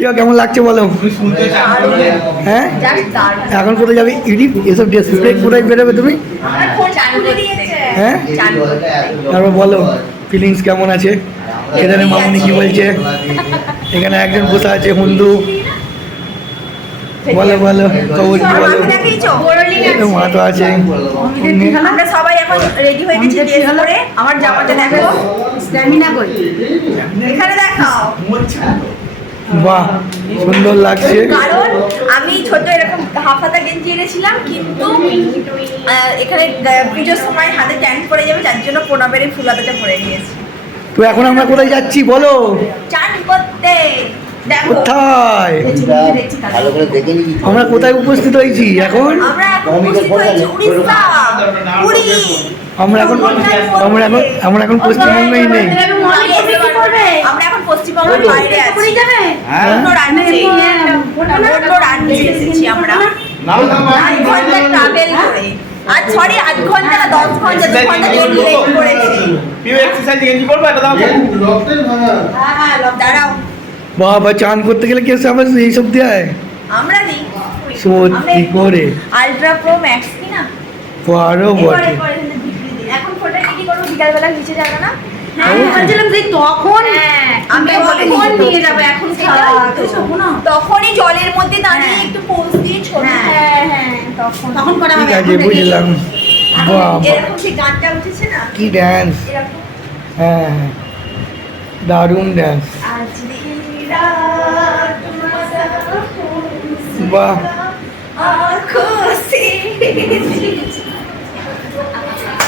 ইয়া, কেমন লাগছে বলো? হ্যাঁ? এখন কোথায় যাবি? ইডি? এসব ড্রেস কোথায় বেরোবে তুমি? হ্যাঁ? তারপর বলো ফিলিংস কেমন আছে? এখানে মামুনি কি বলছে? এখানে একজন বসে আছে হুন্দু। বলো বলো খবর কি বলো? মা তো আছে। আমরা সবাই এখন রেডি হয়ে গেছি ড্রেস পরে। আমার জামাটা দেখো। স্ট্যামিনা কই এখানে দেখাও। বাহ সুন্দর লাগছে। কারণ আমি ছোট এরকম হাফ হাতা গেঞ্জি এনেছিলাম কিন্তু এখানে পুজোর সময় হাতে ট্যাঙ্ক পড়ে যাবে যার জন্য পোনাবেরি ফুল হাতাটা পরে নিয়েছি। তো এখন আমরা কোথায় যাচ্ছি বলো? চান করতে কোথায়? আমরা কোথায় উপস্থিত হয়েছি এখন? আমরা এখন আমরা এখন আমরা এখন পশ্চিমবঙ্গেই নেই। আমরা এখন পশ্চিমবঙ্গের বাইরে আছি। হ্যাঁ? এসেছি। আমরা। ট্রাভেল করে। সরি আট ঘণ্টা না দশ ঘণ্টা দু ঘণ্টা লেট লেট করেছি। হ্যাঁ হ্যাঁ বাবা চান করতে গেলে কেউ আবার এইসব দেয় আমরা দিই সত্যি করে। আলট্রা প্রো ম্যাক্স কি না বটে পরে দিই। এখন ফটো কি করব? বিকালবেলা নিচে যাবে না? হ্যাঁ আমি ভাবছিলাম যে তখন আমি বলে তখন নিয়ে যাব এখন সেটাই তো। খাওয়া না। তখনই জলের মধ্যে দাঁড়িয়ে হ্যাঁ। একটু পোজ দিয়ে ছবি হ্যাঁ। হ্যাঁ হ্যাঁ তখন। তখন করা হবে। আছে এখন থেকে- বুঝলাম। এরকম সেই গানটা উঠেছে না? কি ড্যান্স এরকম? হ্যাঁ হ্যাঁ। দারুণ ড্যান্স আজ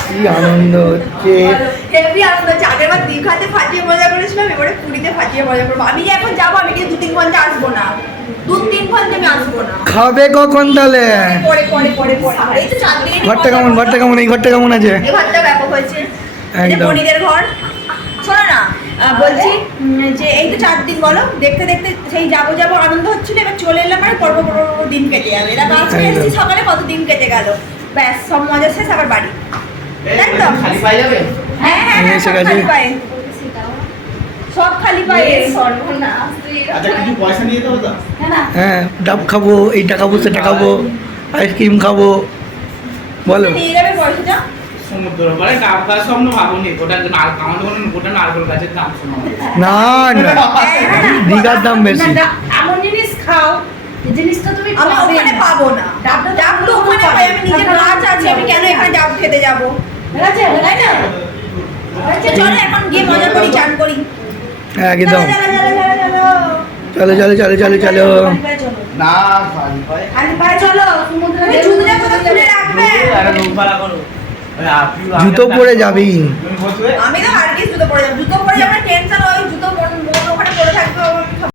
কি আনন্দ হচ্ছে? হেভি আনন্দ হচ্ছে। আগের বার দীঘাতে ফাটিয়ে মজা করেছিলাম এবারে পুরীতে ফাটিয়ে মজা করব। আমি এখন যাব আমি দু তিন ঘণ্টা আসব না। দু তিন খাবে কখন তাহলে? ঘরটা কেমন? ঘরটা কেমন? এই ঘরটা কেমন আছে? ব্যাপক হয়েছে। একদম। ঘর। শোনো না বলছি যে এই তো চার দিন বলো দেখতে দেখতে সেই যাব যাব আনন্দ হচ্ছিল এবার চলে এলাম আর পর্ব পর্ব দিন কেটে যাবে। এরা আজকে একদম। এসেছি সকালে কত দিন কেটে গেল? ব্যাস সব মজা শেষ আবার বাড়ি। একদম হ্যাঁ হ্যাঁ হ্যাঁ সব খালি পায়ে। সব খালি পায়ে। হ্যাঁ ডাব খাব এইটা খাব সেটা খাব আইসক্রিম খাব বলো। নিয়ে যাবে পয়সাটা? সমুদ্র। বলে ডাব গাছ স্বপ্ন ভাবুনি ওটা নার- আমার যখন নারকেল গাছের দাম শোনা না না দীঘার দাম বেশি। এমন জিনিস খাও জিনিসটা তুমি আমি ওখানে পাবো না। ডাব ডাব তো ওখানে পাই আমি নিজের গাছ আছে আমি কেন এখানে ডাব খেতে যাব? ঠিক আছে তাই না আচ্ছা, চলো এখন গিয়ে মজা করি চান করি। একদম চলো, চলো, চলো, চলো, চলো। চলো চলো চলো চলো চলো। চলো। না পায়ে। জুতো পরে যাবি আমি তো আর কি জুতো পরে যাব। জুতো পরে যাবে টেনশন হবে